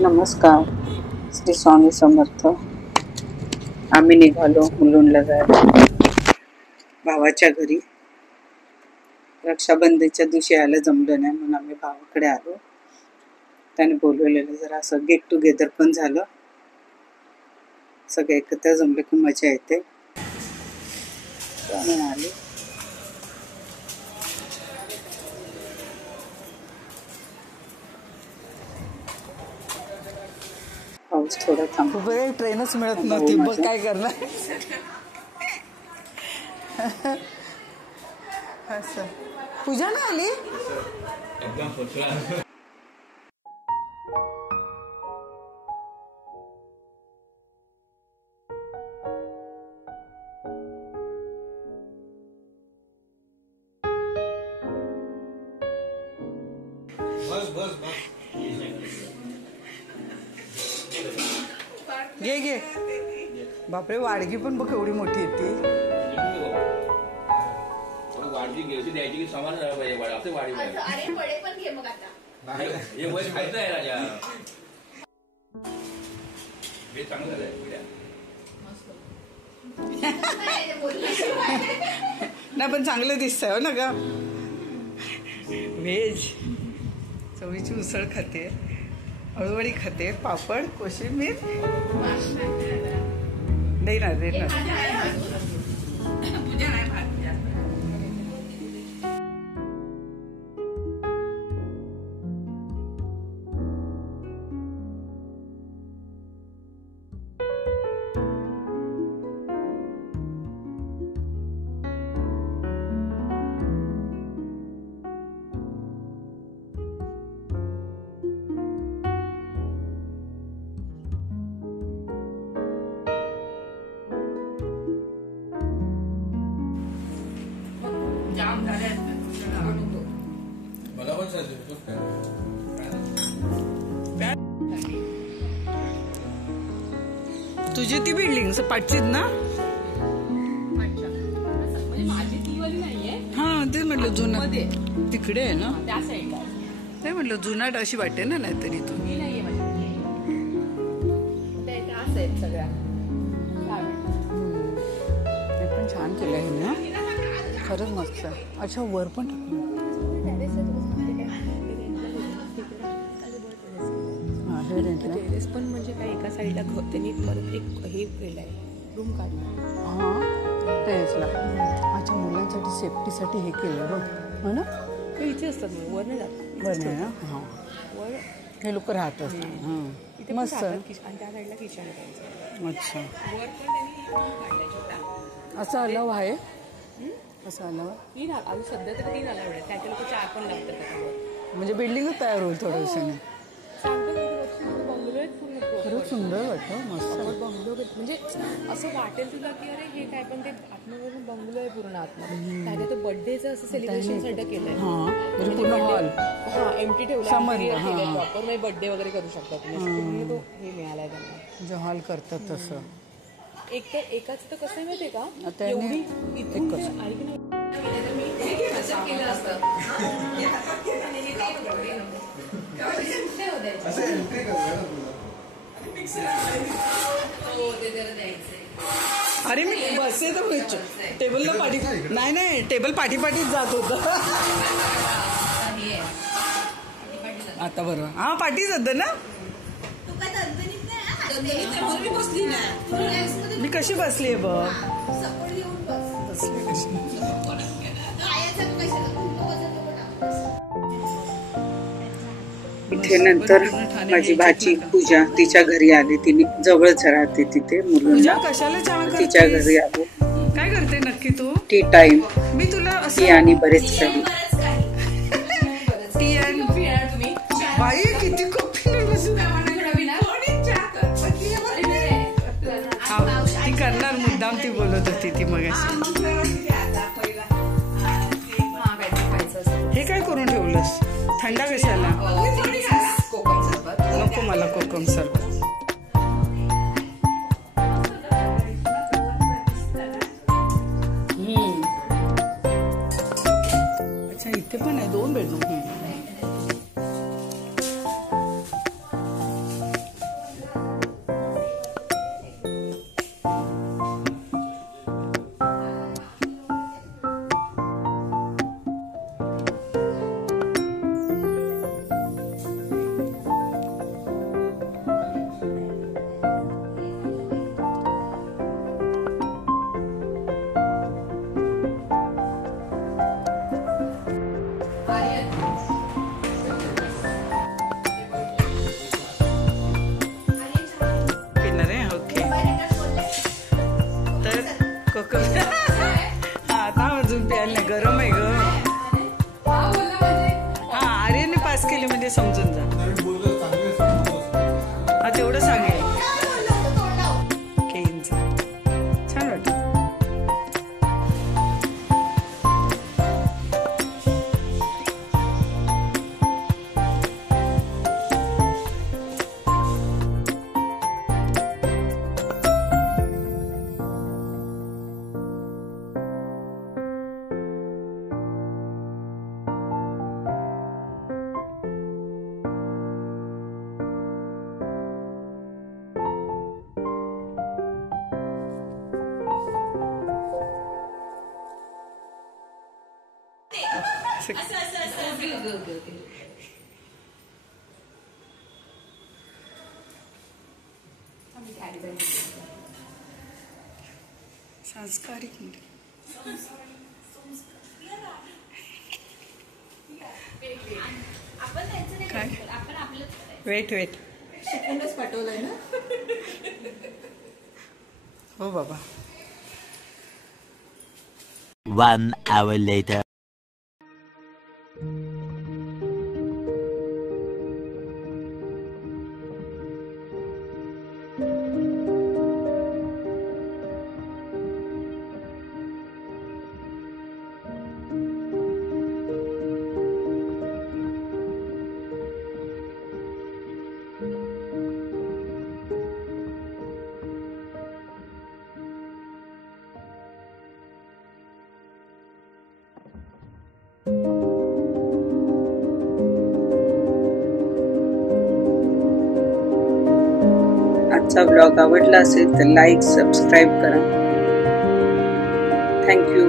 नमस्कार. श्री स्वामी समर्थ. आम्ही निघालो मुलुंडला जायला भावाच्या घरी. रक्षाबंधनच्या दिवशी यायला जमलं नाही म्हणून आम्ही भावाकडे आलो. त्याने बोलवलेलं जरा असं गेट टुगेदर पण झालं. सगळे एकत्र जमले की मजा येते. आम्ही आले. पाऊस थोडा थांबला. ट्रेनच मिळत नव्हती. बघ काय करणार. पूजा ना आली. घे घे. बापरे, वाडगी पण बघ एवढी मोठी येते. वाडगी घ्यायची द्यायची की समान झालं पाहिजे. वाडी वाडी अरे पडे पण घे मग आता. हे वय खायचं आहे राजा. हे चांगलं झालंय पिढ्या. नाही पण चांगलं दिसतंय हो ना ग. व्हेज चवीची उसळ खाते, अळूवडी खाते, पापड, कोशिंबीर. देणार मला पण तुझी ती बिल्डिंग पाठचीत ना. हा ते म्हटलं जुना तिकडे आहे ना. ते म्हटलं जुनाट अशी वाटते ना. नाहीतरी तू पण छान केलं आहे ना. खरंच मस्त. अच्छा वर पण टेरेस पण म्हणजे काय एका साईडला त्यांनी परत एक हे केलंय रूम काढला. हां टेरेसला. अच्छा मुलांसाठी सेफ्टीसाठी हे केलं बघ. हो ना. ते इथे असतात वर नाही जात. वर नाही ना. हां वर हे लोक राहत असतात. हां मस्त. आणि त्या साईडला किचन आहे त्यांचं. अच्छा वर पण त्यांनी काढलंय छोटा. असं अलाव आहे. असं अलाव 3 अजून सध्या तर 3 अलाउड आहे. त्याच्या लोक 4 पण लागतात. म्हणजे बिल्डिंगच तयार होईल थोड्या दिवसांनी. बंगलो आहेत पूर्ण. खरंच सुंदर वाटतं. मस्त बंगलो म्हणजे असं वाटेल तुला की अरे हे काय, पण ते आतमध्ये बंगलो आहे पूर्ण आतमध्ये. त्याच्या ते बर्थडेचं असं सेलिब्रेशन साठी केलंय. म्हणजे पूर्ण हॉल. हा एम्प्टी ठेवला प्रॉपर. म्हणजे बर्थडे वगैरे करू शकता तुम्ही. तो हे मिळालाय त्यांना जे हॉल करतात तसं. एक तर एकाच तर कसं माहितीये का, आता एवढी इथून ऐक नाही अरे मी बसते तर टेबलला पाठी नाही टेबल पाठीपाठीच जात होत. आता बरोबर. हा पाठी जात ना. मी कशी बसली आहे बघ. इथे नंतर माझी भाची पूजा तिच्या घरी आली. तिने जवळच राहते तिथे मुलुंडला. तिच्या घरी आलो. काय करते नक्की तू. T time. मी तुला टी आणि बरेच काही. टी आणि बाई किती खूप ती करणार मुद्दाम. ती बोलत होती ती मगाशी. हे काय करून ठेवलंस. थंडा कशाला. नको मला कोकम सरबत. इथे पण आहे 2 बेडरूम. समजून जा. हा तेवढं सांगेल केईंचं छान वाटत. संस्कारिक काय वेट वेट शिकूनच पाठवलंय ना. हो बाबा. 1 hour later. आजचा ब्लॉग आवडला असेल तर लाईक सबस्क्राईब करा. थँक्यू.